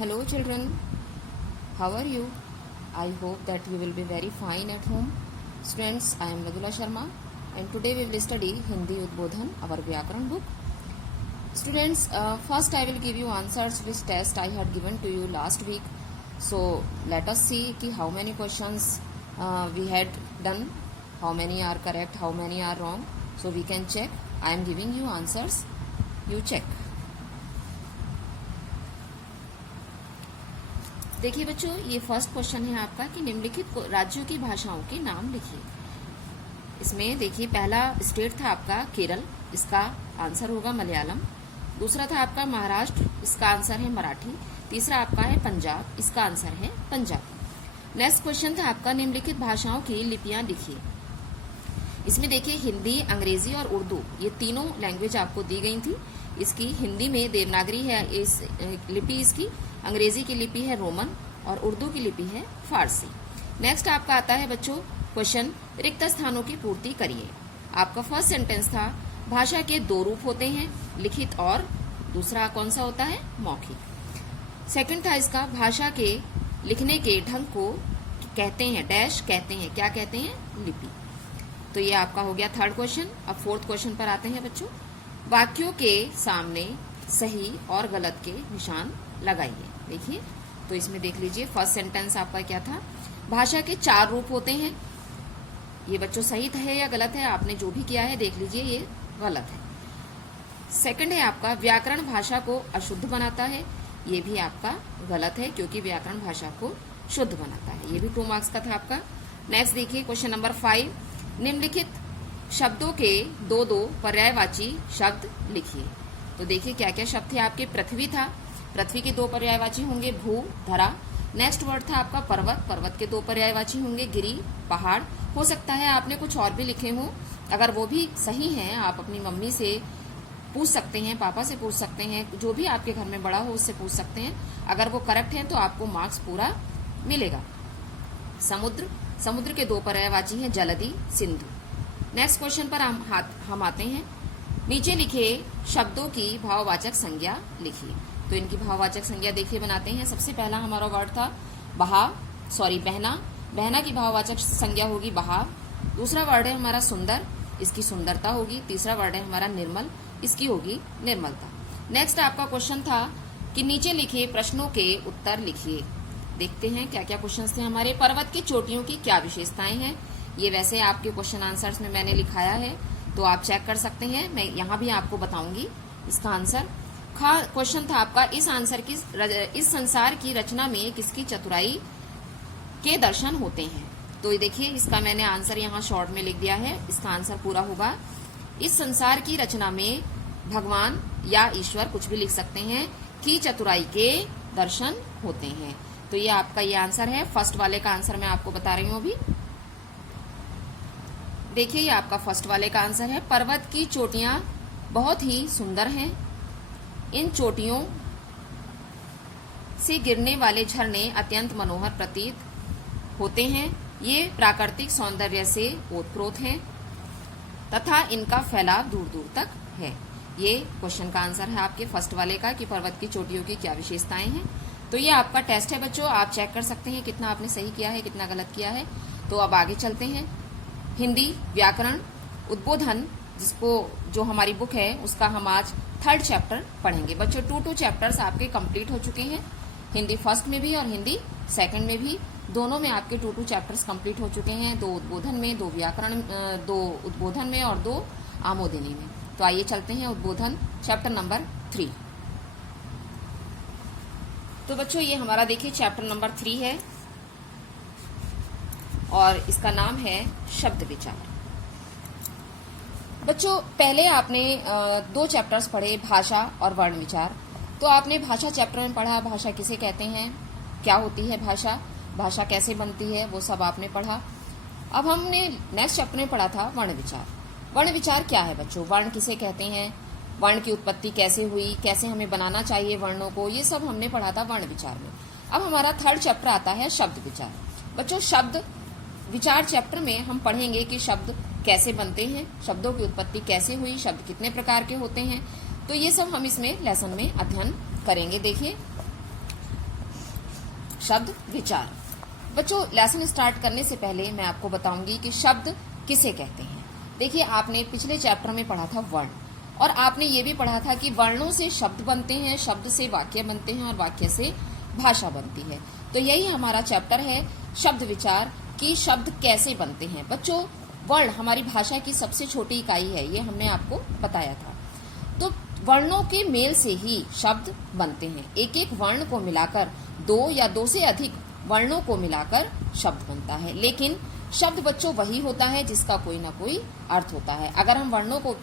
Hello children, how are you? I hope that you will be very fine at home. Students, I am Radula Sharma and today we will study Hindi Udbodhan, our Vyakaran book. Students, first I will give you answers which test I had given to you last week. So let us see ki how many questions we had done, how many are correct, how many are wrong. So we can check. I am giving you answers, you check. देखिए बच्चों, ये first question है आपका कि निम्नलिखित राज्यों की भाषाओं के नाम लिखिए। इसमें देखिए पहला स्टेट था आपका केरल, इसका आंसर होगा मलयालम। दूसरा था आपका महाराष्ट्र, इसका आंसर है मराठी। तीसरा आपका है पंजाब, इसका आंसर है पंजाबी। नेक्स्ट क्वेश्चन था आपका निम्नलिखित भाषाओं की लिपियां लिखिए। इसमें देखिए हिंदी, अंग्रेजी और उर्दू ये तीनों लैंग्वेज आपको दी गई थी। इसकी हिंदी में देवनागरी है इस लिपि इसकी, अंग्रेजी की लिपि है रोमन और उर्दू की लिपि है फारसी। नेक्स्ट आपका आता है बच्चों क्वेश्चन, रिक्त स्थानों की पूर्ति करिए। आपका फर्स्ट सेंटेंस था भाषा के दो रूप होते हैं, लिखित और दूसरा कौन सा होता है, मौखिक। सेकंड था इसका भाषा के लिखने के ढंग को कहते हैं डैश, कहते हैं क्या कहते हैं, लिपि। तो ये आपका हो गया थर्ड क्वेश्चन। अब फोर्थ क्वेश्चन पर आते हैं बच्चों। वाक्यों के सामने सही और गलत के निशान लगाइए। देखिए तो इसमें देख लीजिए फर्स्ट सेंटेंस आपका क्या था, भाषा के चार रूप होते हैं। ये बच्चों सही है या गलत है, आपने जो भी किया है देख लीजिए ये गलत है। सेकंड है आपका व्याकरण भाषा को अशुद्ध बनाता है, ये भी आपका गलत है क्योंकि व्याकरण भाषा को शुद्ध बनाता है। ये भी 2 मार्क्स का था आपका। नेक्स्ट देखिए क्वेश्चन नंबर 5, निम्नलिखित शब्दों के दो दो पर्यायवाची शब्द लिखिए। तो देखिए क्या क्या शब्द थे आपके। पृथ्वी था, पृथ्वी के 2 पर्यायवाची होंगे भू, धरा। नेक्स्ट वर्ड था आपका पर्वत, पर्वत के 2 पर्यायवाची होंगे गिरी, पहाड़। हो सकता है आपने कुछ और भी लिखे हों, अगर वो भी सही हैं आप अपनी मम्मी से पूछ सकते हैं, पापा से पूछ सकते हैं, जो भी आपके घर में बड़ा हो उससे पूछ सकते हैं। अगर वो करेक्ट है तो आपको मार्क्स पूरा मिलेगा। समुद्र, समुद्र के 2 पर्यायवाची हैं जलधि, सिंधु। नेक्स्ट क्वेश्चन पर हम आते हैं। नीचे लिखे शब्दों की भाववाचक संज्ञा लिखिए। तो इनकी भाववाचक संज्ञा देखिए बनाते हैं। सबसे पहला हमारा वर्ड था बहना, बहना की भाववाचक संज्ञा होगी बहाव। दूसरा वर्ड है हमारा सुंदर, इसकी सुंदरता होगी। तीसरा वर्ड है हमारा निर्मल, इसकी होगी निर्मलता। नेक्स्ट आपका क्वेश्चन था कि नीचे लिखे प्रश्नों के उत्तर लिखिए। देखते हैं क्या क्या क्वेश्चन थे हमारे। पर्वत की चोटियों की क्या विशेषताएं हैं, ये वैसे आपके क्वेश्चन आंसर्स में मैंने लिखाया है तो आप चेक कर सकते हैं। मैं यहाँ भी आपको बताऊंगी इसका आंसर। क्वेश्चन था आपका इस संसार की रचना में किसकी चतुराई के दर्शन होते हैं। तो देखिए इसका मैंने आंसर यहाँ शॉर्ट में लिख दिया है, इसका आंसर पूरा होगा इस संसार की रचना में भगवान या ईश्वर कुछ भी लिख सकते हैं की चतुराई के दर्शन होते हैं। तो ये आपका ये आंसर है। फर्स्ट वाले का आंसर मैं आपको बता रही हूँ अभी। देखिए ये आपका फर्स्ट वाले का आंसर है, पर्वत की चोटियां बहुत ही सुंदर हैं। इन चोटियों से गिरने वाले झरने अत्यंत मनोहर प्रतीत होते हैं। ये प्राकृतिक सौंदर्य से ओतप्रोत हैं तथा इनका फैलाव दूर दूर तक है। ये क्वेश्चन का आंसर है आपके फर्स्ट वाले का कि पर्वत की चोटियों की क्या विशेषताएं हैं। तो ये आपका टेस्ट है बच्चों, आप चेक कर सकते हैं कितना आपने सही किया है, कितना गलत किया है। तो अब आगे चलते हैं। हिंदी व्याकरण उद्बोधन, जिसको जो हमारी बुक है उसका हम आज 3rd चैप्टर पढ़ेंगे। बच्चों 2 चैप्टर्स आपके कंप्लीट हो चुके हैं, हिंदी फर्स्ट में भी और हिंदी सेकंड में भी। दोनों में आपके 2 चैप्टर्स कंप्लीट हो चुके हैं, 2 उद्बोधन में, 2 व्याकरण, 2 उद्बोधन में और 2 आमोदिनी में। तो आइए चलते हैं उद्बोधन चैप्टर नंबर 3। तो बच्चों ये हमारा देखिए चैप्टर नंबर 3 है और इसका नाम है शब्द विचार। बच्चों पहले आपने 2 चैप्टर्स पढ़े, भाषा और वर्ण विचार। तो आपने भाषा चैप्टर में पढ़ा भाषा किसे कहते हैं, क्या होती है भाषा, भाषा कैसे बनती है, वो सब आपने पढ़ा। अब हमने नेक्स्ट चैप्टर में पढ़ा था वर्ण विचार। वर्ण विचार क्या है बच्चों, वर्ण किसे कहते हैं, वर्ण की उत्पत्ति कैसे हुई, कैसे हमें बनाना चाहिए वर्णों को, ये सब हमने पढ़ा था वर्ण विचार में। अब हमारा 3rd चैप्टर आता है शब्द विचार। बच्चों शब्द विचार चैप्टर में हम पढ़ेंगे कि शब्द कैसे बनते हैं, शब्दों की उत्पत्ति कैसे हुई, शब्द कितने प्रकार के होते हैं। तो ये सब हम इसमें लेसन में अध्ययन करेंगे। देखिए शब्द विचार। बच्चों, लेसन स्टार्ट करने से पहले मैं आपको बताऊंगी कि शब्द किसे कहते हैं। देखिए, आपने पिछले चैप्टर में पढ़ा था वर्ण, और आपने ये भी पढ़ा था कि वर्णों से शब्द बनते हैं, शब्द से वाक्य बनते हैं और वाक्य से भाषा बनती है। तो यही हमारा चैप्टर है शब्द विचार कि शब्द कैसे बनते हैं। बच्चों, वर्ण हमारी भाषा की सबसे छोटी इकाई है, ये हमने आपको बताया था। तो वर्णों के मेल से ही शब्द बनते हैं। एक एक वर्ण को मिलाकर, दो या दो से अधिक वर्णों को मिलाकर शब्द बनता है। लेकिन शब्द बच्चों वही होता है जिसका कोई ना कोई अर्थ होता है। अगर हम वर्णों को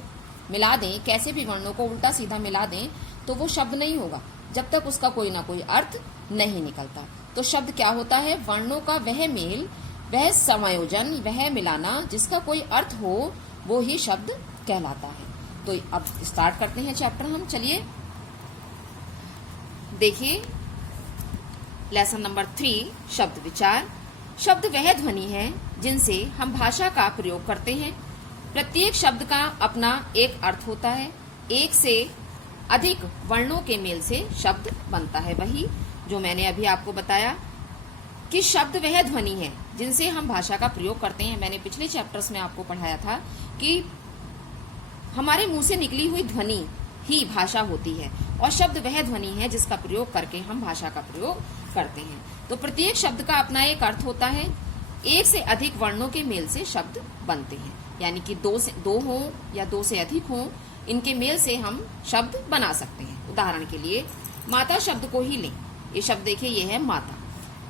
मिला दें, कैसे भी वर्णों को उल्टा सीधा मिला दें, तो वो शब्द नहीं होगा जब तक उसका कोई ना कोई अर्थ नहीं निकलता। तो शब्द क्या होता है? वर्णों का वह मेल, वह समायोजन, वह मिलाना जिसका कोई अर्थ हो, वो ही शब्द कहलाता है। तो अब स्टार्ट करते हैं चैप्टर हम। चलिए देखिए लेसन नंबर 3, शब्द विचार। शब्द वह ध्वनि है जिनसे हम भाषा का प्रयोग करते हैं। प्रत्येक शब्द का अपना एक अर्थ होता है। एक से अधिक वर्णों के मेल से शब्द बनता है। वही जो मैंने अभी आपको बताया कि शब्द वह ध्वनि है जिनसे हम भाषा का प्रयोग करते हैं। मैंने पिछले चैप्टर्स में आपको पढ़ाया था कि हमारे मुंह से निकली हुई ध्वनि ही भाषा होती है, और शब्द वह ध्वनि है जिसका प्रयोग करके हम भाषा का प्रयोग करते हैं। तो प्रत्येक शब्द का अपना एक अर्थ होता है। एक से अधिक वर्णों के मेल से शब्द बनते हैं, यानी कि दो हो या दो से अधिक हो, इनके मेल से हम शब्द बना सकते हैं। उदाहरण के लिए माता शब्द को ही लें। ये शब्द देखिए, ये है माता।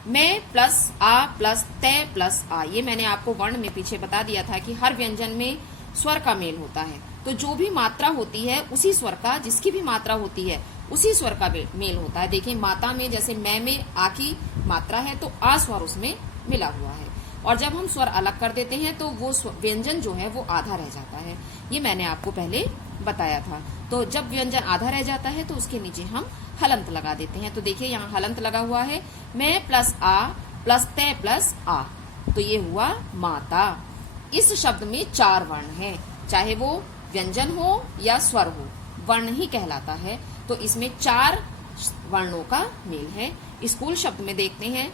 मैं प्लस आ प्लस तय प्लस आ, ये मैंने आपको वर्ण में पीछे बता दिया था कि हर व्यंजन में स्वर का मेल होता है। तो जो भी मात्रा होती है उसी स्वर का, जिसकी भी मात्रा होती है उसी स्वर का मेल होता है। देखिए माता में, जैसे मैं में आ की मात्रा है तो आ स्वर उसमें मिला हुआ है, और जब हम स्वर अलग कर देते हैं तो वो व्यंजन जो है वो आधा रह जाता है। ये मैंने आपको पहले बताया था। तो जब व्यंजन आधा रह जाता है तो उसके नीचे हम हलंत लगा देते हैं। तो देखिए यहाँ हलंत लगा हुआ है, मैं प्लस आ प्लस तय प्लस आ, तो ये हुआ माता। इस शब्द में 4 वर्ण हैं, चाहे वो व्यंजन हो या स्वर हो, वर्ण ही कहलाता है। तो इसमें 4 वर्णों का मेल है। स्कूल शब्द में देखते हैं।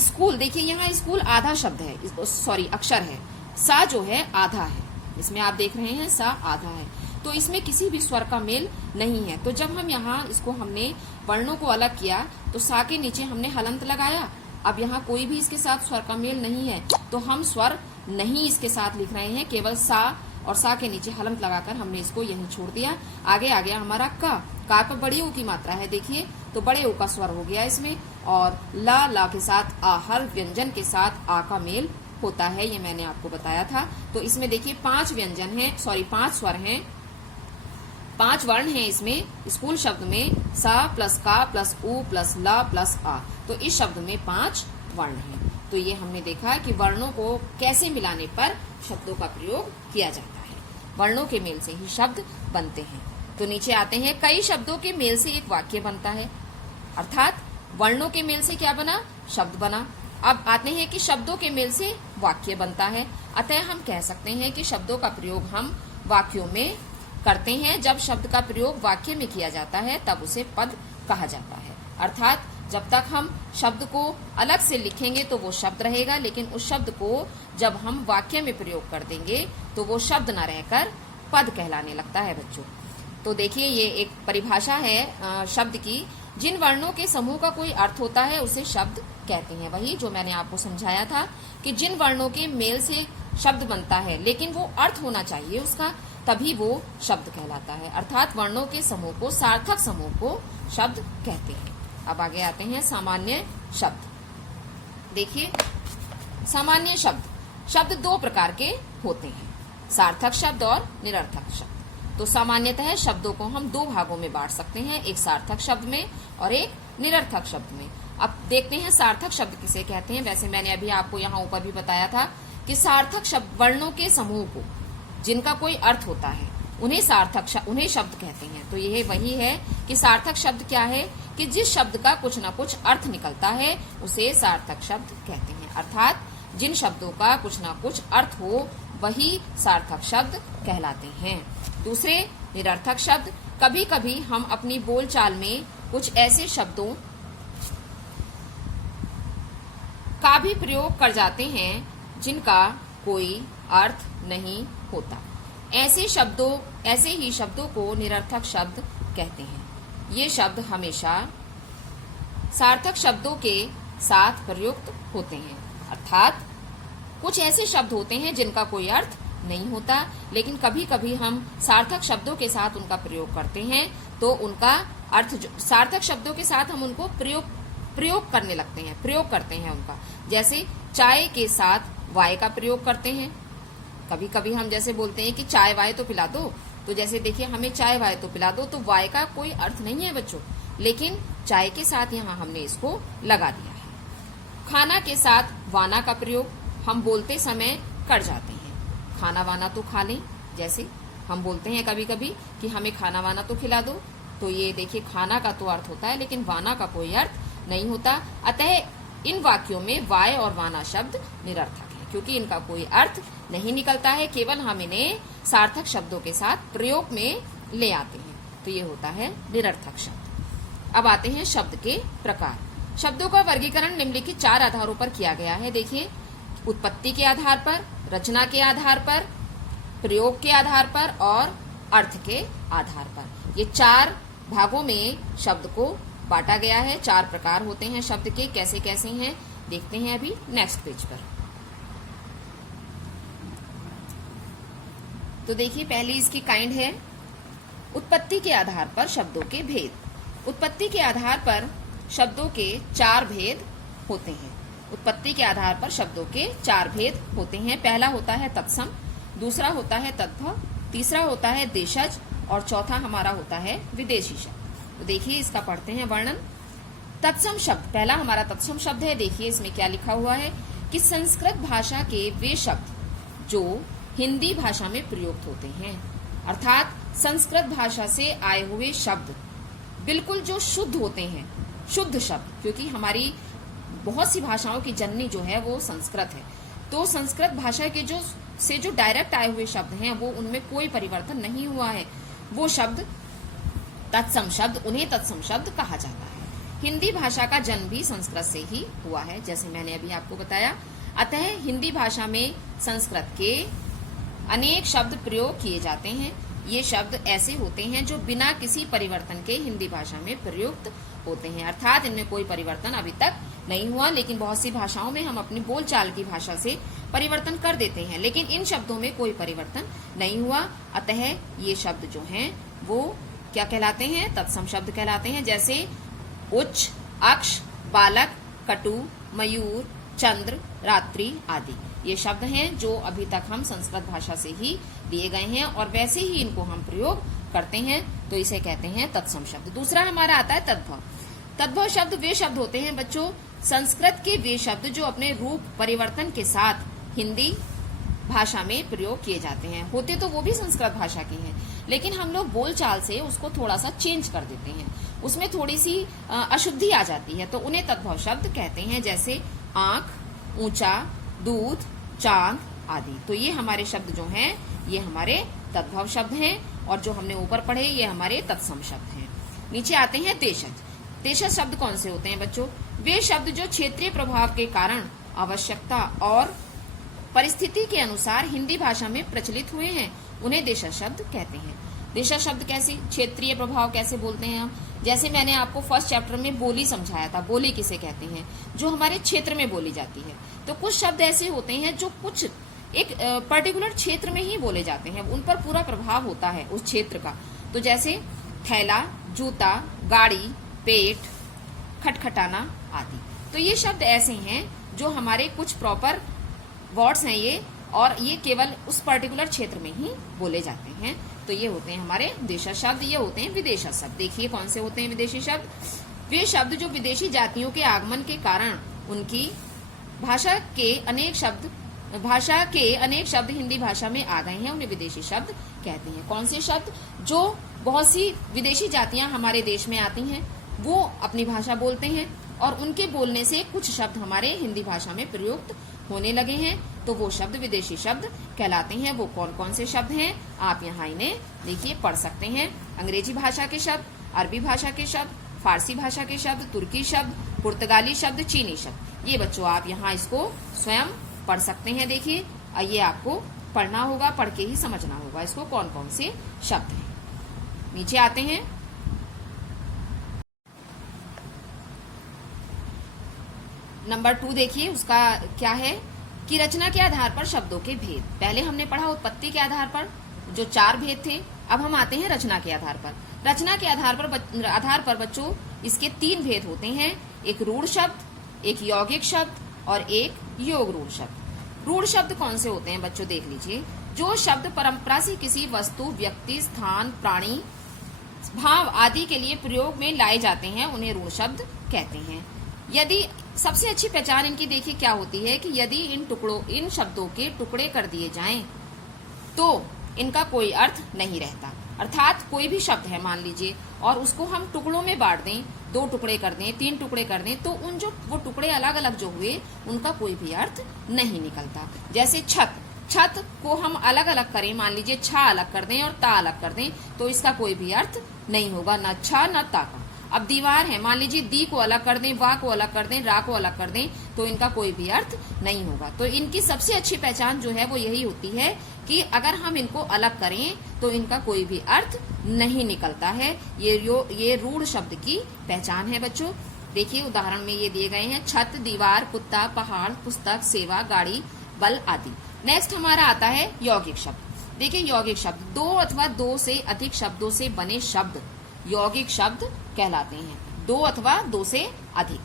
स्कूल, देखिए यहाँ स्कूल आधा शब्द है, सॉरी अक्षर है। सा जो है आधा है, इसमें आप देख रहे हैं सा आधा है, तो इसमें किसी भी स्वर का मेल नहीं है। तो जब हम यहाँ इसको हमने वर्णों को अलग किया तो सा के नीचे हमने हलंत लगाया। अब यहाँ कोई भी इसके साथ स्वर का मेल नहीं है, तो हम स्वर नहीं इसके साथ लिख रहे हैं, केवल सा और सा के नीचे हलंत लगाकर हमने इसको यहीं छोड़ दिया। आगे आ गया हमारा का पर बड़ी ऊ की मात्रा है, देखिए तो बड़े ऊ का स्वर हो गया इसमें, और ला के साथ आ, हर व्यंजन के साथ आ का मेल होता है, ये मैंने आपको बताया था। तो इसमें देखिए 5 व्यंजन हैं, सॉरी 5 स्वर हैं, 5 वर्ण हैं इसमें। स्कूल शब्द में सा प्लस का प्लस ऊ प्लस ला प्लस आ, तो इस शब्द में 5 वर्ण हैं। तो ये हमने देखा कि वर्णों को कैसे मिलाने पर शब्दों का प्रयोग किया जाता है। वर्णों के मेल से ही शब्द बनते हैं। तो नीचे आते हैं, कई शब्दों के मेल से एक वाक्य बनता है, अर्थात वर्णों के मेल से क्या बना? शब्द बना। अब आते हैं कि शब्दों के मेल से वाक्य बनता है। अतः हम कह सकते हैं कि शब्दों का प्रयोग हम वाक्यों में करते हैं। जब शब्द का प्रयोग वाक्य में किया जाता है तब उसे पद कहा जाता है। अर्थात जब तक हम शब्द को अलग से लिखेंगे तो वो शब्द रहेगा, लेकिन उस शब्द को जब हम वाक्य में प्रयोग कर देंगे तो वो शब्द न रहकर पद कहलाने लगता है बच्चों। तो देखिए ये एक परिभाषा है शब्द की। जिन वर्णों के समूह का कोई अर्थ होता है उसे शब्द कहते हैं। वही जो मैंने आपको समझाया था कि जिन वर्णों के मेल से शब्द बनता है लेकिन वो अर्थ होना चाहिए उसका, तभी वो शब्द कहलाता है। अर्थात वर्णों के समूह को, सार्थक समूह को शब्द कहते हैं। अब आगे आते हैं सामान्य शब्द। देखिए सामान्य शब्द 2 प्रकार के होते हैं, सार्थक शब्द और निरर्थक शब्द। तो सामान्यतः शब्दों को हम 2 भागों में बांट सकते हैं, एक सार्थक शब्द में और एक निरर्थक शब्द में। अब देखते हैं सार्थक शब्द किसे कहते हैं। वैसे मैंने अभी आपको यहाँ ऊपर भी बताया था कि सार्थक शब्द वर्णों के समूह को, जिनका कोई अर्थ होता है, उन्हें शब्द कहते हैं। तो यह वही है कि सार्थक शब्द क्या है कि जिस शब्द का कुछ न कुछ अर्थ निकलता है उसे सार्थक शब्द कहते हैं। अर्थात जिन शब्दों का कुछ न कुछ अर्थ हो वही सार्थक शब्द कहलाते हैं। दूसरे निरर्थक शब्द, कभी कभी हम अपनी बोलचाल में कुछ ऐसे शब्दों का भी प्रयोग कर जाते हैं जिनका कोई अर्थ नहीं होता। ऐसे ही शब्दों को निरर्थक शब्द कहते हैं। ये शब्द हमेशा सार्थक शब्दों के साथ प्रयुक्त होते हैं, अर्थात कुछ ऐसे शब्द होते हैं जिनका कोई अर्थ नहीं होता, लेकिन कभी कभी हम सार्थक शब्दों के साथ उनका प्रयोग करते हैं, तो उनका अर्थ सार्थक शब्दों के साथ हम उनको प्रयोग करने लगते हैं, प्रयोग करते हैं उनका। जैसे चाय के साथ वाय का प्रयोग करते हैं। कभी कभी हम जैसे बोलते हैं कि चाय वाय तो पिला दो, तो जैसे देखिए हमें चाय वाय तो पिला दो, तो वाय का कोई अर्थ नहीं है बच्चों, लेकिन चाय के साथ यहाँ हमने इसको लगा दिया है। खाना के साथ वाना का प्रयोग हम बोलते समय कर जाते हैं। खाना वाना तो खा लें, जैसे हम बोलते हैं कभी कभी कि हमें खाना वाना तो खिला दो, तो ये देखिए खाना का तो अर्थ होता है, लेकिन वाना का कोई अर्थ नहीं होता। अतः इन वाक्यों में वाय और वाना शब्द निरर्थक है, क्योंकि इनका कोई अर्थ नहीं निकलता है, केवल हम इन्हें सार्थक शब्दों के साथ प्रयोग में ले आते हैं, तो ये होता है निरर्थक शब्द। अब आते हैं शब्द के प्रकार। शब्दों का वर्गीकरण निम्नलिखित 4 आधारों पर किया गया है। देखिए, उत्पत्ति के आधार पर, रचना के आधार पर, प्रयोग के आधार पर और अर्थ के आधार पर। ये 4 भागों में शब्द को बांटा गया है। 4 प्रकार होते हैं शब्द के, कैसे कैसे हैं देखते हैं अभी नेक्स्ट पेज पर। तो देखिए, पहली इसकी काइंड है उत्पत्ति के आधार पर शब्दों के भेद। उत्पत्ति के आधार पर शब्दों के 4 भेद होते हैं। उत्पत्ति के आधार पर शब्दों के 4 भेद होते हैं। पहला होता है तत्सम, दूसरा होता है तद्भव, तीसरा होता है देशज और चौथा हमारा होता है विदेशी शब्द। तो देखिए इसका पढ़ते हैं वर्णन। तत्सम शब्द, पहला हमारा तत्सम शब्द है। देखिए इसमें क्या लिखा हुआ है कि संस्कृत भाषा के वे शब्द जो हिंदी भाषा में प्रयुक्त होते हैं, अर्थात संस्कृत भाषा से आए हुए शब्द बिल्कुल जो शुद्ध होते हैं, शुद्ध शब्द, क्योंकि हमारी बहुत सी भाषाओं की जननी जो है वो संस्कृत है, तो संस्कृत भाषा के जो डायरेक्ट आए हुए शब्द हैं वो उनमें कोई परिवर्तन नहीं हुआ है, वो शब्द तत्सम शब्द, उन्हें तत्सम शब्द कहा जाता है। हिंदी भाषा का जन्म भी संस्कृत से ही हुआ है, जैसे मैंने अभी आपको बताया। अतः हिंदी भाषा में संस्कृत के अनेक शब्द प्रयोग किए जाते हैं। ये शब्द ऐसे होते हैं जो बिना किसी परिवर्तन के हिंदी भाषा में प्रयुक्त होते हैं, अर्थात इनमें कोई परिवर्तन अभी तक नहीं हुआ, लेकिन बहुत सी भाषाओं में हम अपनी बोलचाल की भाषा से परिवर्तन कर देते हैं, लेकिन इन शब्दों में कोई परिवर्तन नहीं हुआ। अतः ये शब्द जो हैं वो क्या कहलाते हैं? तत्सम शब्द कहलाते हैं। जैसे उच्च, अक्ष, बालक, कटु, मयूर, चंद्र, रात्रि आदि ये शब्द हैं जो अभी तक हम संस्कृत भाषा से ही लिए गए हैं और वैसे ही इनको हम प्रयोग करते हैं, तो इसे कहते हैं तत्सम शब्द। दूसरा हमारा आता है तद्भव। तद्भव शब्द वे शब्द होते हैं बच्चों, संस्कृत के वे शब्द जो अपने रूप परिवर्तन के साथ हिंदी भाषा में प्रयोग किए जाते हैं। होते तो वो भी संस्कृत भाषा के हैं, लेकिन हम लोग बोलचाल से उसको थोड़ा सा चेंज कर देते हैं, उसमें थोड़ी सी अशुद्धि आ जाती है, तो उन्हें तद्भव शब्द कहते हैं। जैसे आंख, ऊंचा, दूध, चांद आदि। तो ये हमारे शब्द जो हैं ये हमारे तद्भव शब्द हैं, और जो हमने ऊपर पढ़े ये हमारे तत्सम शब्द हैं। नीचे आते हैं देशज। देशज शब्द कौन से होते हैं बच्चों? वे शब्द जो क्षेत्रीय प्रभाव के कारण आवश्यकता और परिस्थिति के अनुसार हिंदी भाषा में प्रचलित हुए हैं, उन्हें देशज शब्द कहते हैं। देशज शब्द कैसे, क्षेत्रीय प्रभाव कैसे बोलते हैं हम? जैसे मैंने आपको फर्स्ट चैप्टर में बोली समझाया था, बोली किसे कहते हैं? जो हमारे क्षेत्र में बोली जाती है। तो कुछ शब्द ऐसे होते हैं जो कुछ एक पर्टिकुलर क्षेत्र में ही बोले जाते हैं, उन पर पूरा प्रभाव होता है उस क्षेत्र का। तो जैसे थैला, जूता, गाड़ी, पेट, खटखटाना आदि। तो ये शब्द ऐसे हैं जो हमारे कुछ प्रॉपर वर्ड्स हैं ये, और ये केवल उस पर्टिकुलर क्षेत्र में ही बोले जाते हैं। तो ये होते हैं हमारे देशज शब्द। ये होते हैं विदेशी शब्द। देखिए कौन से होते हैं विदेशी शब्द? वे शब्द जो विदेशी जातियों के आगमन के कारण उनकी भाषा के अनेक शब्द हिंदी भाषा में आ गए हैं, उन्हें विदेशी शब्द कहते हैं। कौन से शब्द? जो बहुत सी विदेशी जातियां हमारे देश में आती हैं, वो अपनी भाषा बोलते हैं और उनके बोलने से कुछ शब्द हमारे हिंदी भाषा में प्रयुक्त होने लगे हैं, तो वो शब्द विदेशी शब्द कहलाते हैं। वो कौन कौन से शब्द हैं आप यहाँ इन्हें देखिए पढ़ सकते हैं। अंग्रेजी भाषा के शब्द, अरबी भाषा के शब्द, फारसी भाषा के शब्द, तुर्की शब्द, पुर्तगाली शब्द, चीनी शब्द। ये बच्चों आप यहाँ इसको स्वयं पढ़ सकते हैं। देखिए ये आपको पढ़ना होगा, पढ़ के ही समझना होगा इसको कौन कौन से शब्द हैं। नीचे आते हैं। नंबर 2 देखिए, उसका क्या है कि रचना के आधार पर शब्दों के भेद। पहले हमने पढ़ा उत्पत्ति के आधार पर जो 4 भेद थे, अब हम आते हैं रचना के आधार पर। रचना के आधार पर बच्चों इसके 3 भेद होते हैं, एक रूढ़ शब्द, एक यौगिक शब्द और एक योग रूढ़ शब्द। रूढ़ शब्द कौन से होते हैं बच्चों देख लीजिए, जो शब्द परंपरा से किसी वस्तु, व्यक्ति, स्थान, प्राणी, भाव आदि के लिए प्रयोग में लाए जाते हैं उन्हें रूढ़ शब्द कहते हैं। यदि सबसे अच्छी पहचान इनकी देखिए क्या होती है कि यदि इन शब्दों के टुकड़े कर दिए जाएं तो इनका कोई अर्थ नहीं रहता। अर्थात कोई भी शब्द है मान लीजिए और उसको हम टुकड़ों में बांट दें, 2 टुकड़े कर दें, 3 टुकड़े कर दें, तो उन जो वो टुकड़े अलग अलग जो हुए उनका कोई भी अर्थ नहीं निकलता। जैसे छत, छत को हम अलग अलग करें, मान लीजिए छा अलग कर दें और ता अलग कर दें, तो इसका कोई भी अर्थ नहीं होगा, न छा न ता का। अब दीवार है, मान लीजिए दी को अलग कर दें, वा को अलग कर दें, रा को अलग कर दें, तो इनका कोई भी अर्थ नहीं होगा। तो इनकी सबसे अच्छी पहचान जो है वो यही होती है कि अगर हम इनको अलग करें तो इनका कोई भी अर्थ नहीं निकलता है। ये रूढ़ शब्द की पहचान है बच्चों। देखिए उदाहरण में ये दिए गए हैं, छत, दीवार, कुत्ता, पहाड़, पुस्तक, सेवा, गाड़ी, बल आदि। नेक्स्ट हमारा आता है यौगिक शब्द। देखिए यौगिक शब्द 2 अथवा 2 से अधिक शब्दों से बने शब्द यौगिक शब्द कहलाते हैं। 2 अथवा 2 से अधिक,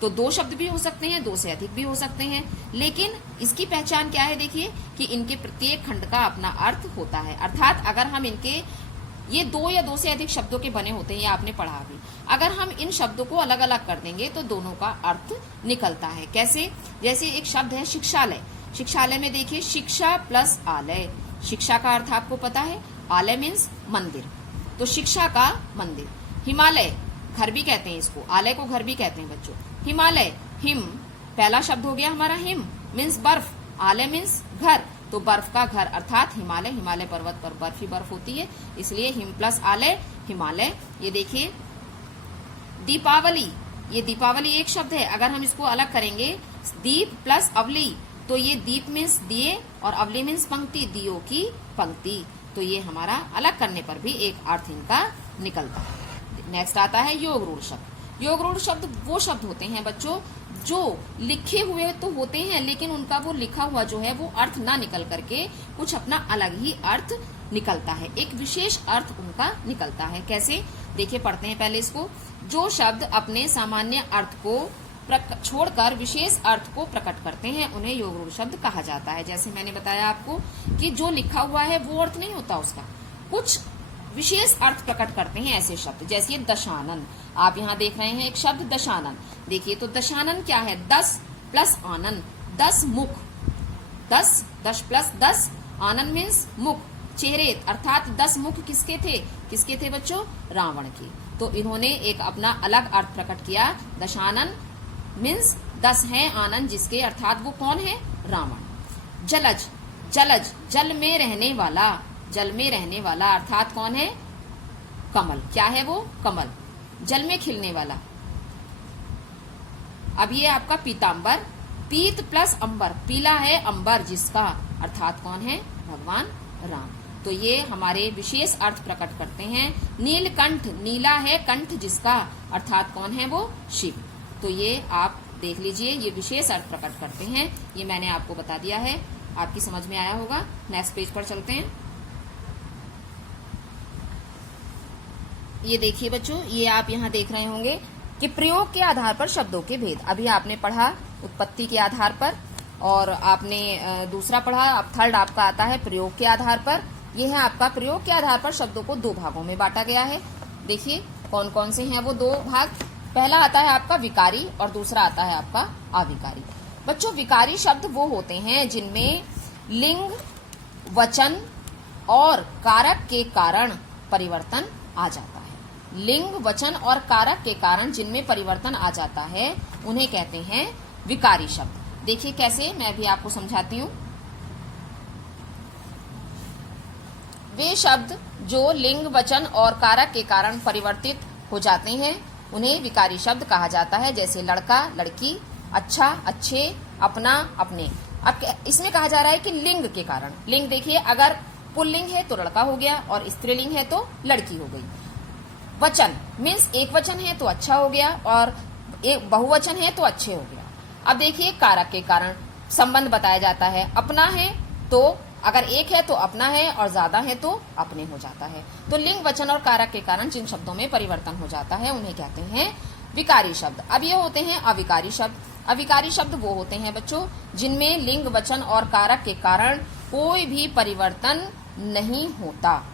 तो 2 शब्द भी हो सकते हैं, 2 से अधिक भी हो सकते हैं, लेकिन इसकी पहचान क्या है देखिए कि इनके प्रत्येक खंड का अपना अर्थ होता है। अर्थात अगर हम इनके ये 2 या 2 से अधिक शब्दों के बने होते हैं, ये आपने पढ़ा भी, अगर हम इन शब्दों को अलग अलग कर देंगे तो दोनों का अर्थ निकलता है। कैसे? जैसे एक शब्द है शिक्षालय। शिक्षालय में देखिए शिक्षा प्लस आलय, शिक्षा का अर्थ आपको पता है, आलय मीन्स मंदिर, तो शिक्षा का मंदिर। हिमालय, घर भी कहते हैं इसको, आलय को घर भी कहते हैं बच्चों। हिमालय, हिम, पहला शब्द हो गया हमारा हिम मीन्स बर्फ, आलय मीन्स घर, तो बर्फ का घर अर्थात हिमालय। हिमालय पर्वत पर बर्फ ही बर्फ होती है, इसलिए हिम प्लस आलय हिमालय। ये देखिए दीपावली, ये दीपावली एक शब्द है, अगर हम इसको अलग करेंगे दीप प्लस अवली, तो ये दीप मीन्स दिए और अवली मीन्स पंक्ति, दियो की पंक्ति, तो ये हमारा अलग करने पर भी एक अर्थ इनका निकलता है। नेक्स्ट आता है योग रूढ़ शब्द। योग रूढ़ शब्द वो शब्द होते हैं बच्चों जो लिखे हुए तो होते हैं लेकिन उनका वो लिखा हुआ जो है वो अर्थ ना निकल करके कुछ अपना अलग ही अर्थ निकलता है, एक विशेष अर्थ उनका निकलता है। कैसे? देखिए पढ़ते हैं पहले इसको। जो शब्द अपने सामान्य अर्थ को छोड़कर विशेष अर्थ को प्रकट करते हैं उन्हें योग रूढ़ शब्द कहा जाता है। जैसे मैंने बताया आपको कि जो लिखा हुआ है वो अर्थ नहीं होता उसका, कुछ विशेष अर्थ प्रकट करते हैं ऐसे शब्द। जैसे ये दशानन, आप यहाँ देख रहे हैं एक शब्द दशानन, देखिए तो दशानन क्या है, 10 प्लस आनन, 10 मुख, 10 प्लस 10 आनन मीन्स मुख, चेहरे, अर्थात 10 मुख किसके थे बच्चों? रावण के। तो इन्होंने एक अपना अलग अर्थ प्रकट किया। दशानन मीन्स 10 हैं आनंद जिसके, अर्थात वो कौन है? रावण। जलज, जलज जल में रहने वाला, जल में रहने वाला अर्थात कौन है? कमल। क्या है वो? कमल, जल में खिलने वाला। अब ये आपका पीतांबर, पीत प्लस अंबर, पीला है अंबर जिसका, अर्थात कौन है? भगवान राम। तो ये हमारे विशेष अर्थ प्रकट करते हैं। नीलकंठ, नीला है कंठ जिसका, अर्थात कौन है वो? शिव। तो ये आप देख लीजिए, ये विशेष अर्थ प्रकट करते हैं। ये मैंने आपको बता दिया है, आपकी समझ में आया होगा। नेक्स्ट पेज पर चलते हैं। ये देखिए बच्चों, ये आप यहाँ देख रहे होंगे कि प्रयोग के आधार पर शब्दों के भेद। अभी आपने पढ़ा उत्पत्ति के आधार पर और आपने दूसरा पढ़ा, अब थर्ड आपका आता है प्रयोग के आधार पर। यह है आपका प्रयोग के आधार पर शब्दों को 2 भागों में बांटा गया है। देखिए कौन कौन से हैं वो 2 भाग। पहला आता है आपका विकारी और दूसरा आता है आपका अविकारी। बच्चों विकारी शब्द वो होते हैं जिनमें लिंग, वचन और कारक के कारण परिवर्तन आ जाता है। लिंग, वचन और कारक के कारण जिनमें परिवर्तन आ जाता है उन्हें कहते हैं विकारी शब्द। देखिए कैसे, मैं भी आपको समझाती हूँ। वे शब्द जो लिंग, वचन और कारक के कारण परिवर्तित हो जाते हैं उन्हें विकारी शब्द कहा जाता है, जैसे लड़का, लड़की, अच्छा, अच्छे, अपना, अपने। अब इसमें कहा जा रहा है कि लिंग के कारण। लिंग देखिए, अगर पुल्लिंग है तो लड़का हो गया और स्त्रीलिंग है तो लड़की हो गई। वचन मीन्स एक वचन है तो अच्छा हो गया और एक बहुवचन है तो अच्छे हो गया। अब देखिए कारक के कारण संबंध बताया जाता है। अपना है तो अगर एक है तो अपना है और ज्यादा है तो अपने हो जाता है। तो लिंग, वचन और कारक के कारण जिन शब्दों में परिवर्तन हो जाता है उन्हें कहते हैं विकारी शब्द। अब ये होते हैं अविकारी शब्द। अविकारी शब्द वो होते हैं बच्चों जिनमें लिंग, वचन और कारक के कारण कोई भी परिवर्तन नहीं होता,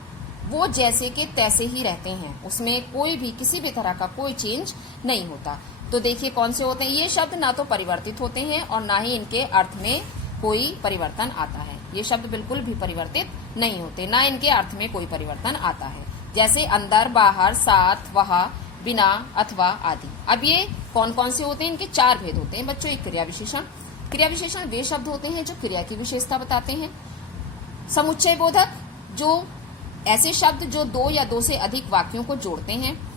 वो जैसे के तैसे ही रहते हैं, उसमें कोई भी किसी भी तरह का कोई चेंज नहीं होता। तो देखिए कौन से होते हैं ये शब्द, ना तो परिवर्तित होते हैं और ना ही इनके अर्थ में कोई परिवर्तन आता है। ये शब्द बिल्कुल भी परिवर्तित नहीं होते, ना इनके अर्थ में कोई परिवर्तन आता है, जैसे अंदर, बाहर, साथ, वहां, बिना, अथवा आदि। अब ये कौन कौन से होते हैं, इनके 4 भेद होते हैं बच्चों। एक क्रिया विशेषण। क्रिया विशेषण वे शब्द होते हैं जो क्रिया की विशेषता बताते हैं। समुच्चय बोधक, जो ऐसे शब्द जो 2 या 2 से अधिक वाक्यों को जोड़ते हैं।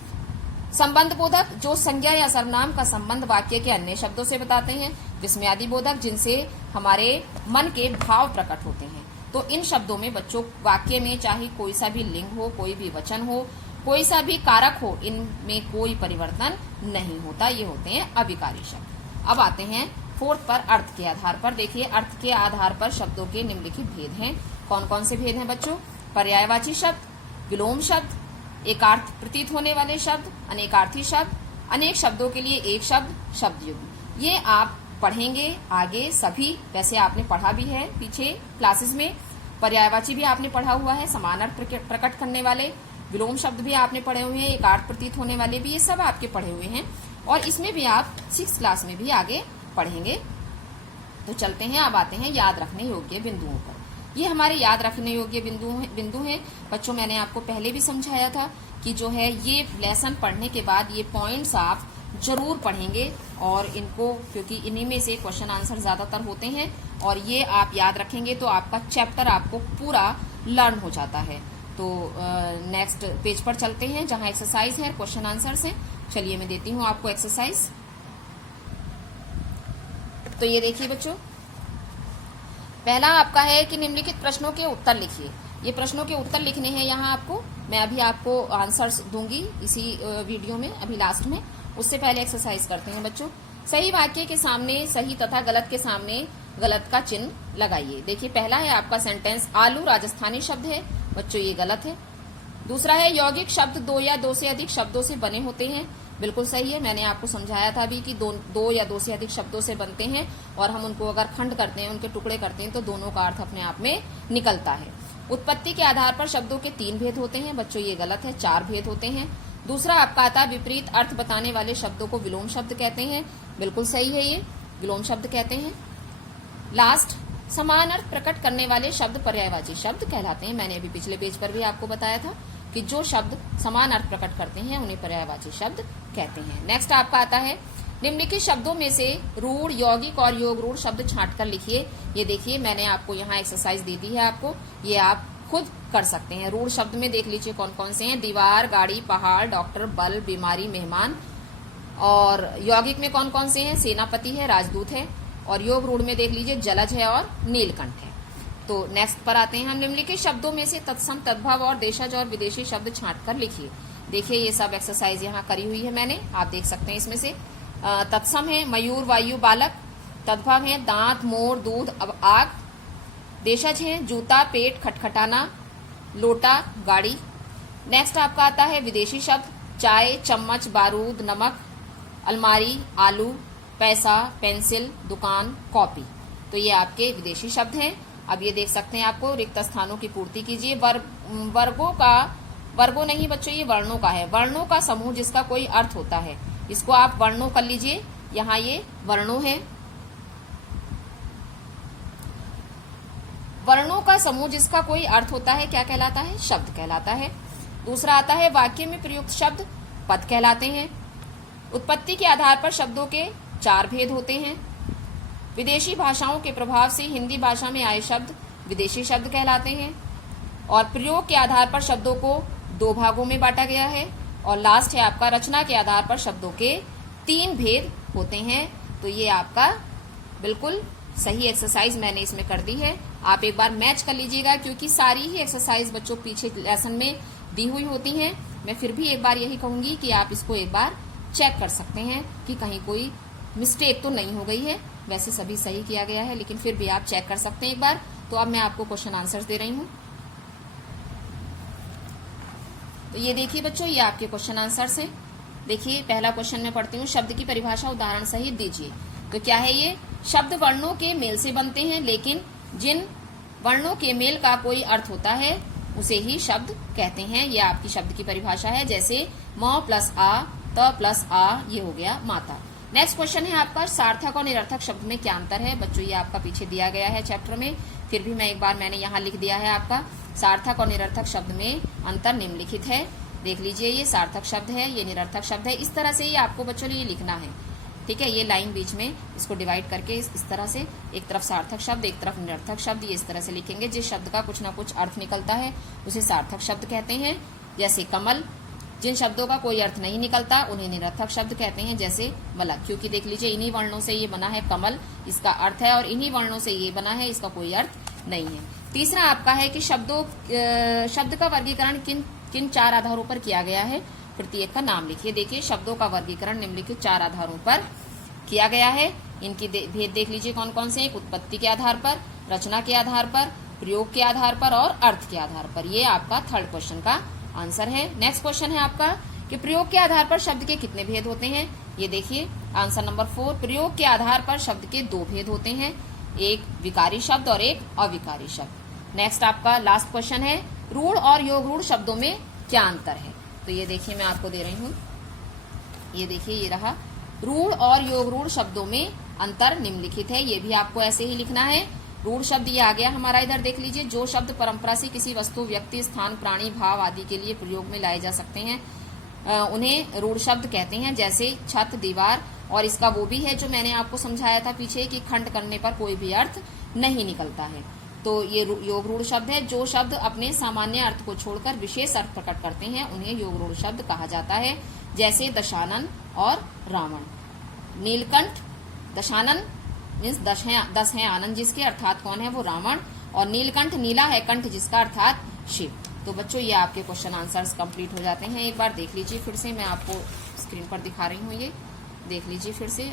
संबंध बोधक, जो संज्ञा या सर्वनाम का संबंध वाक्य के अन्य शब्दों से बताते हैं। विस्मयादि बोधक, जिनसे हमारे मन के भाव प्रकट होते हैं। तो इन शब्दों में बच्चों वाक्य में चाहे कोई सा भी लिंग हो, कोई भी वचन हो, कोई सा भी कारक हो, इनमें कोई परिवर्तन नहीं होता। ये होते हैं अविकारी शब्द। अब आते हैं 4th पर, अर्थ के आधार पर। देखिए अर्थ के आधार पर शब्दों के निम्नलिखित भेद हैं। कौन कौन से भेद हैं बच्चों? पर्यायवाची शब्द, विलोम शब्द, एकार्थ प्रतीत होने वाले शब्द, अनेकार्थी शब्द, अनेक शब्दों के लिए एक शब्द, शब्द युग्म। ये आप पढ़ेंगे आगे सभी, वैसे आपने पढ़ा भी है पीछे क्लासेस में। पर्यायवाची भी आपने पढ़ा हुआ है, समान अर्थ प्रकट करने वाले। विलोम शब्द भी आपने पढ़े हुए हैं, एकार्थ प्रतीत होने वाले भी, ये सब आपके पढ़े हुए हैं और इसमें भी आप 6th क्लास में भी आगे पढ़ेंगे। तो चलते हैं, अब आते हैं याद रखने योग्य बिंदुओं पर। ये हमारे याद रखने योग्य बिंदु हैं बच्चों। मैंने आपको पहले भी समझाया था कि जो है ये लेसन पढ़ने के बाद ये पॉइंट्स आप जरूर पढ़ेंगे और इनको, क्योंकि इन्हीं में से क्वेश्चन आंसर ज्यादातर होते हैं और ये आप याद रखेंगे तो आपका चैप्टर आपको पूरा लर्न हो जाता है। तो नेक्स्ट पेज पर चलते हैं जहां एक्सरसाइज है, क्वेश्चन आंसर्स हैं। चलिए मैं देती हूँ आपको एक्सरसाइज। तो ये देखिए बच्चों, पहला आपका है कि निम्नलिखित प्रश्नों के उत्तर लिखिए। ये प्रश्नों के उत्तर लिखने हैं यहाँ आपको। मैं अभी आपको आंसर्स दूंगी इसी वीडियो में, अभी लास्ट में। उससे पहले एक्सरसाइज करते हैं बच्चों। सही वाक्य के सामने सही तथा गलत के सामने गलत का चिन्ह लगाइए। देखिए पहला है आपका सेंटेंस, आलू राजस्थानी शब्द है बच्चों, ये गलत है। दूसरा है यौगिक शब्द 2 या 2 से अधिक शब्दों से बने होते हैं, बिल्कुल सही है। मैंने आपको समझाया था अभी कि 2 या 2 से अधिक शब्दों से बनते हैं और हम उनको अगर खंड करते हैं, उनके टुकड़े करते हैं तो दोनों का अर्थ अपने आप में निकलता है। उत्पत्ति के आधार पर शब्दों के 3 भेद होते हैं बच्चों, ये गलत है, 4 भेद होते हैं। दूसरा आपका आता विपरीत अर्थ बताने वाले शब्दों को विलोम शब्द कहते हैं, बिल्कुल सही है, ये विलोम शब्द कहते हैं। लास्ट, समान अर्थ प्रकट करने वाले शब्द पर्यायवाची शब्द कहलाते हैं। मैंने अभी पिछले पेज पर भी आपको बताया था कि जो शब्द समान अर्थ प्रकट करते हैं उन्हें पर्यायवाची शब्द कहते हैं। नेक्स्ट आपका आता है, निम्नलिखित शब्दों में से रूढ़, यौगिक और योग रूढ़ शब्द छांट कर लिखिए। ये देखिए मैंने आपको यहाँ एक्सरसाइज दे दी है आपको, ये आप खुद कर सकते हैं। रूढ़ शब्द में देख लीजिए कौन कौन से हैं, दीवार, गाड़ी, पहाड़, डॉक्टर, बल, बीमारी, मेहमान। और यौगिक में कौन कौन से हैं, सेनापति है, राजदूत है। और योग रूढ़ में देख लीजिए जलज है और नीलकंठ है। तो नेक्स्ट पर आते हैं हम, निम्नलिखित शब्दों में से तत्सम, तद्भव और देशज और विदेशी शब्द छांट कर लिखिए। देखिए ये सब एक्सरसाइज यहाँ करी हुई है मैंने, आप देख सकते हैं। इसमें से तत्सम है मयूर, वायु, बालक। तद्भव है दांत, मोर, दूध, आग। देशज है जूता, पेट, खटखटाना, लोटा, गाड़ी। नेक्स्ट आपका आता है विदेशी शब्द, चाय, चम्मच, बारूद, नमक, अलमारी, आलू, पैसा, पेंसिल, दुकान, कॉपी। तो ये आपके विदेशी शब्द हैं। अब ये देख सकते हैं आपको, रिक्त स्थानों की पूर्ति कीजिए। वर्गों नहीं बच्चों, ये वर्णों का है। वर्णों का समूह जिसका कोई अर्थ होता है, इसको आप वर्णों कर लीजिए। यहाँ ये वर्णों है। वर्णों का समूह जिसका कोई अर्थ होता है क्या कहलाता है, शब्द कहलाता है। दूसरा आता है वाक्य में प्रयुक्त शब्द पद कहलाते हैं। उत्पत्ति के आधार पर शब्दों के 4 भेद होते हैं। विदेशी भाषाओं के प्रभाव से हिंदी भाषा में आए शब्द विदेशी शब्द कहलाते हैं। और प्रयोग के आधार पर शब्दों को 2 भागों में बांटा गया है, और लास्ट है आपका रचना के आधार पर शब्दों के 3 भेद होते हैं। तो ये आपका बिल्कुल सही एक्सरसाइज मैंने इसमें कर दी है। आप एक बार मैच कर लीजिएगा, क्योंकि सारी ही एक्सरसाइज बच्चों पीछे लेसन में दी हुई होती हैं। मैं फिर भी एक बार यही कहूंगी कि आप इसको एक बार चेक कर सकते हैं कि कहीं कोई मिस्टेक तो नहीं हो गई है। वैसे सभी सही किया गया है, लेकिन फिर भी आप चेक कर सकते हैं एक बार। तो अब मैं आपको क्वेश्चन आंसर्स दे रही हूं। तो ये देखिए बच्चों, ये आपके क्वेश्चन आंसर्स हैं। देखिए पहला क्वेश्चन मैं पढ़ती हूँ, शब्द की परिभाषा उदाहरण सहित दीजिए। तो क्या है ये? शब्द वर्णों के मेल से बनते हैं, लेकिन जिन वर्णों के मेल का कोई अर्थ होता है उसे ही शब्द कहते हैं। ये आपकी शब्द की परिभाषा है। जैसे म प्लस आ, त प्लस आ, ये हो गया माता। नेक्स्ट क्वेश्चन है आपका, सार्थक और निरर्थक शब्द में क्या अंतर है? बच्चों ये आपका पीछे दिया गया है चैप्टर में, फिर भी मैं एक बार मैंने यहाँ लिख दिया है आपका। सार्थक और निरर्थक शब्द में अंतर निम्नलिखित है। देख लीजिए, ये सार्थक शब्द है, ये निरर्थक शब्द है। इस तरह से ही आपको बच्चों ये लिखना है, ठीक है। ये लाइन बीच में इसको डिवाइड करके इस तरह से, एक तरफ सार्थक शब्द एक तरफ निरर्थक शब्द, ये इस तरह से लिखेंगे। जिस शब्द का कुछ ना कुछ अर्थ निकलता है उसे सार्थक शब्द कहते हैं। जैसे कमल। जिन शब्दों का कोई अर्थ नहीं निकलता उन्हें निरर्थक शब्द कहते हैं। जैसे मलक, क्योंकि देख लीजिए इन्हीं वर्णों से ये बना है कमल, इसका अर्थ है, और इन्हीं वर्णों से ये बना है, इसका कोई अर्थ नहीं है। तीसरा आपका है कि शब्द का वर्गीकरण किन 4 आधारों पर किया गया है? प्रत्येक का नाम लिखिए। देखिए, शब्दों का वर्गीकरण निम्नलिखित 4 आधारों पर किया गया है। इनकी भेद देख लीजिए कौन कौन से हैं। उत्पत्ति के आधार पर, रचना के आधार पर, प्रयोग के आधार पर और अर्थ के आधार पर। ये आपका थर्ड क्वेश्चन का आंसर है। नेक्स्ट क्वेश्चन है आपका कि प्रयोग के आधार पर शब्द के कितने भेद होते हैं? ये देखिए आंसर नंबर 4, प्रयोग के आधार पर शब्द के 2 भेद होते हैं, एक विकारी शब्द और एक अविकारी शब्द। नेक्स्ट आपका लास्ट क्वेश्चन है, रूढ़ और योग रूढ़ शब्दों में क्या अंतर है? तो ये देखिए मैं आपको दे रही हूँ, ये देखिए ये रहा। रूढ़ और योग रूढ़ शब्दों में अंतर निम्नलिखित है। ये भी आपको ऐसे ही लिखना है। रूढ़ शब्द ये आ गया हमारा, इधर देख लीजिए, जो शब्द परंपरा से किसी वस्तु, व्यक्ति, स्थान, प्राणी, भाव आदि के लिए प्रयोग में लाए जा सकते हैं उन्हें रूढ़ शब्द कहते हैं। जैसे छत, दीवार, और इसका वो भी है जो मैंने आपको समझाया था पीछे कि खंड करने पर कोई भी अर्थ नहीं निकलता है। तो ये योग रूढ़ शब्द है। जो शब्द अपने सामान्य अर्थ को छोड़कर विशेष अर्थ प्रकट करते हैं उन्हें योग रूढ़ शब्द कहा जाता है। जैसे दशानन और रावण। नीलकंठ, दशानन मीन्स 10 है आनंद जिसके, अर्थात कौन है? वो रावण। और नीलकंठ, नीला है कंठ जिसका, अर्थात शिव। तो बच्चों ये आपके क्वेश्चन आंसर्स कंप्लीट हो जाते हैं। एक बार देख लीजिए फिर से, मैं आपको स्क्रीन पर दिखा रही हूँ, ये देख लीजिए फिर से।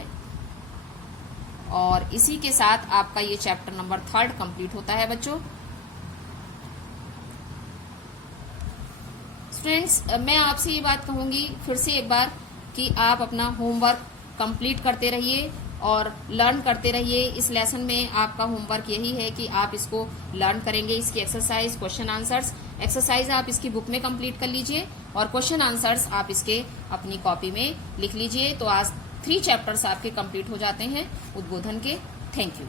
और इसी के साथ आपका ये चैप्टर नंबर 3 कंप्लीट होता है बच्चों। स्टूडेंट्स, मैं आपसे ये बात कहूंगी फिर से एक बार कि आप अपना होमवर्क कंप्लीट करते रहिए और लर्न करते रहिए। इस लेसन में आपका होमवर्क यही है कि आप इसको लर्न करेंगे, इसकी एक्सरसाइज, क्वेश्चन आंसर्स। एक्सरसाइज आप इसकी बुक में कंप्लीट कर लीजिए और क्वेश्चन आंसर्स आप इसके अपनी कॉपी में लिख लीजिए। तो आज 3 चैप्टर्स आपके कंप्लीट हो जाते हैं उद्बोधन के। Thank you.